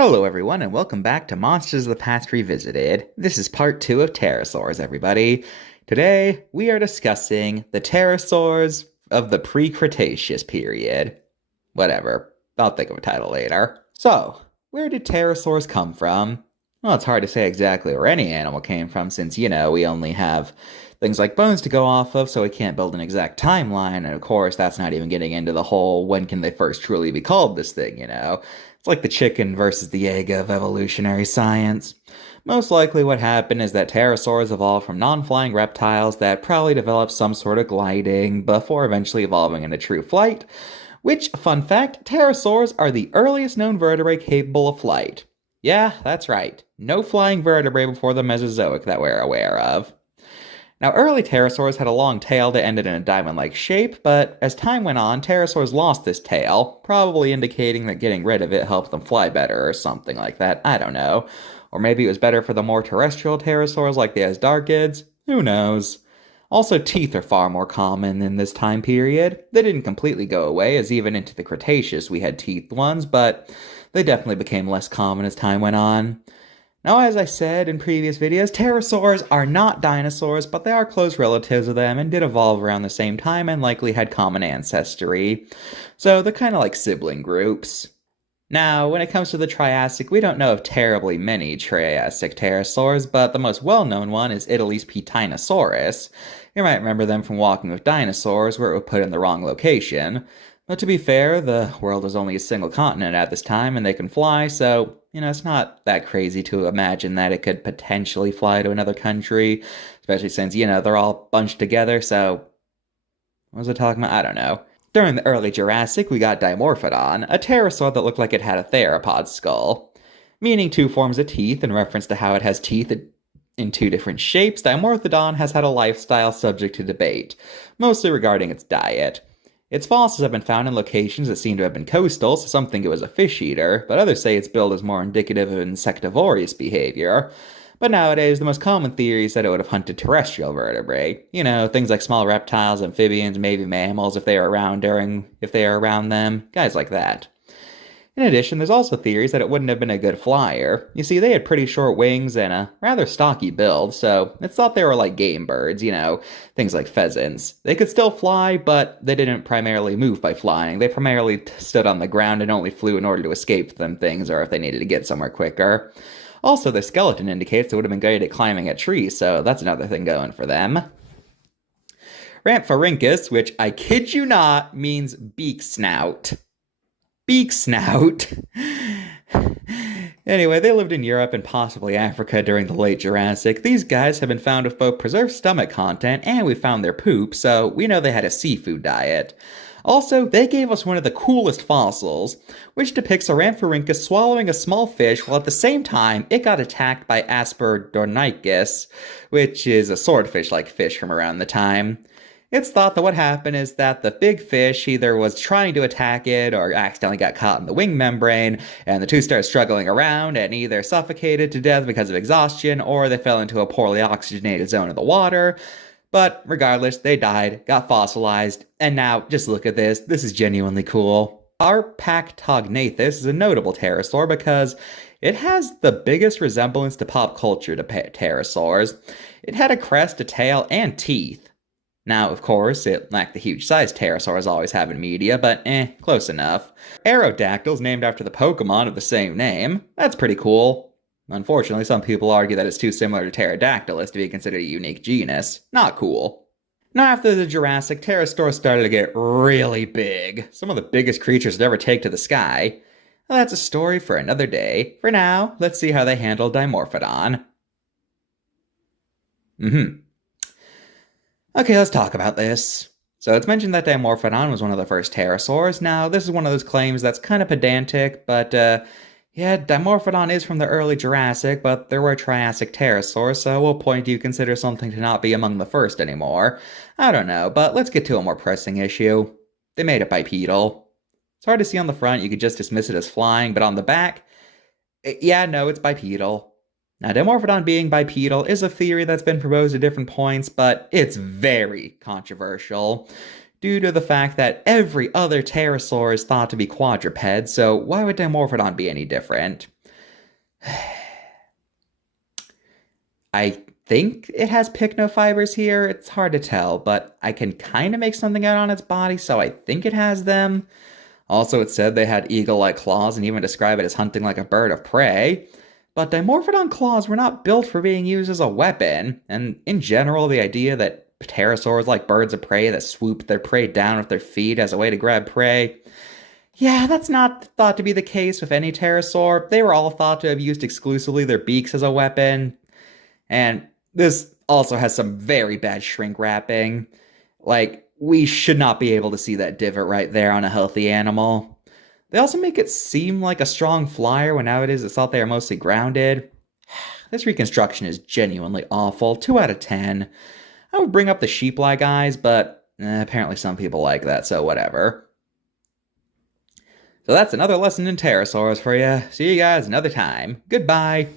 Hello everyone and welcome back to Monsters of the Past Revisited. This is part 2 of Pterosaurs, everybody. Today, we are discussing the pterosaurs of the pre-Cretaceous period. Whatever, I'll think of a title later. So, where did pterosaurs come from? Well, it's hard to say exactly where any animal came from since, we only have things like bones to go off of, so we can't build an exact timeline, and of course, that's not even getting into the whole when can they first truly be called this thing. It's like the chicken versus the egg of evolutionary science. Most likely what happened is that pterosaurs evolved from non-flying reptiles that probably developed some sort of gliding before eventually evolving into true flight, which, fun fact, pterosaurs are the earliest known vertebrate capable of flight. Yeah, that's right. No flying vertebrae before the Mesozoic that we're aware of. Now, early pterosaurs had a long tail that ended in a diamond-like shape, but as time went on, pterosaurs lost this tail, probably indicating that getting rid of it helped them fly better or something like that, I don't know. Or maybe it was better for the more terrestrial pterosaurs like the Asdarchids, who knows. Also, teeth are far more common in this time period. They didn't completely go away, as even into the Cretaceous we had teethed ones, but they definitely became less common as time went on. Now, as I said in previous videos, pterosaurs are not dinosaurs, but they are close relatives of them and did evolve around the same time and likely had common ancestry. So they're kind of like sibling groups. Now, when it comes to the Triassic, we don't know of terribly many Triassic pterosaurs, but the most well-known one is Italy's Titanosaurus. You might remember them from Walking with Dinosaurs, where it was put in the wrong location. But to be fair, the world was only a single continent at this time, and they can fly, so, it's not that crazy to imagine that it could potentially fly to another country, especially since, they're all bunched together, so... What was I talking about? I don't know. During the early Jurassic, we got Dimorphodon, a pterosaur that looked like it had a theropod skull. Meaning two forms of teeth, in reference to how it has teeth in two different shapes, Dimorphodon has had a lifestyle subject to debate, mostly regarding its diet. Its fossils have been found in locations that seem to have been coastal, so some think it was a fish eater, but others say its build is more indicative of insectivorous behavior. But nowadays, the most common theory is that it would have hunted terrestrial vertebrae. Things like small reptiles, amphibians, maybe mammals if they are around them, guys like that. In addition, there's also theories that it wouldn't have been a good flyer. You see, they had pretty short wings and a rather stocky build, so it's thought they were like game birds, things like pheasants. They could still fly, but they didn't primarily move by flying. They primarily stood on the ground and only flew in order to escape them things or if they needed to get somewhere quicker. Also, their skeleton indicates they would have been great at climbing a tree, so that's another thing going for them. Rhamphorhynchus, which I kid you not means beak snout. Beak snout. Anyway, they lived in Europe and possibly Africa during the late Jurassic. These guys have been found with both preserved stomach content and we found their poop, so we know they had a seafood diet. Also, they gave us one of the coolest fossils, which depicts a Rhamphorhynchus swallowing a small fish while at the same time it got attacked by Asperdornychus, which is a swordfish-like fish from around the time. It's thought that what happened is that the big fish either was trying to attack it or accidentally got caught in the wing membrane, and the two started struggling around and either suffocated to death because of exhaustion or they fell into a poorly oxygenated zone of the water. But regardless, they died, got fossilized, and now just look at this. This is genuinely cool. Arpactognathus is a notable pterosaur because it has the biggest resemblance to pop culture to pterosaurs. It had a crest, a tail, and teeth. Now, of course, it lacked the huge size pterosaurs always have in media, but close enough. Aerodactyl's named after the Pokemon of the same name. That's pretty cool. Unfortunately, some people argue that it's too similar to Pterodactylus to be considered a unique genus. Not cool. Now, after the Jurassic, pterosaurs started to get really big. Some of the biggest creatures to ever take to the sky. Well, that's a story for another day. For now, let's see how they handled Dimorphodon. Okay, let's talk about this. So it's mentioned that Dimorphodon was one of the first pterosaurs. Now, this is one of those claims that's kind of pedantic, but yeah, Dimorphodon is from the early Jurassic, but there were Triassic pterosaurs, so we'll point you consider something to not be among the first anymore. I don't know, but let's get to a more pressing issue. They made it bipedal. It's hard to see on the front, you could just dismiss it as flying, but on the back, yeah, no, it's bipedal. Now, Dimorphodon being bipedal is a theory that's been proposed at different points, but it's very controversial, due to the fact that every other pterosaur is thought to be quadruped, so why would Dimorphodon be any different? I think it has pycnofibers here. It's hard to tell, but I can kind of make something out on its body, so I think it has them. Also, it said they had eagle-like claws and even describe it as hunting like a bird of prey. But Dimorphodon claws were not built for being used as a weapon, and in general, the idea that pterosaurs like birds of prey that swoop their prey down with their feet as a way to grab prey. Yeah, that's not thought to be the case with any pterosaur. They were all thought to have used exclusively their beaks as a weapon. And this also has some very bad shrink wrapping. Like, we should not be able to see that divot right there on a healthy animal. They also make it seem like a strong flyer when nowadays it's thought they are mostly grounded. This reconstruction is genuinely awful. 2 out of 10. I would bring up the sheep-like eyes, but apparently some people like that, so whatever. So that's another lesson in pterosaurs for you. See you guys another time. Goodbye.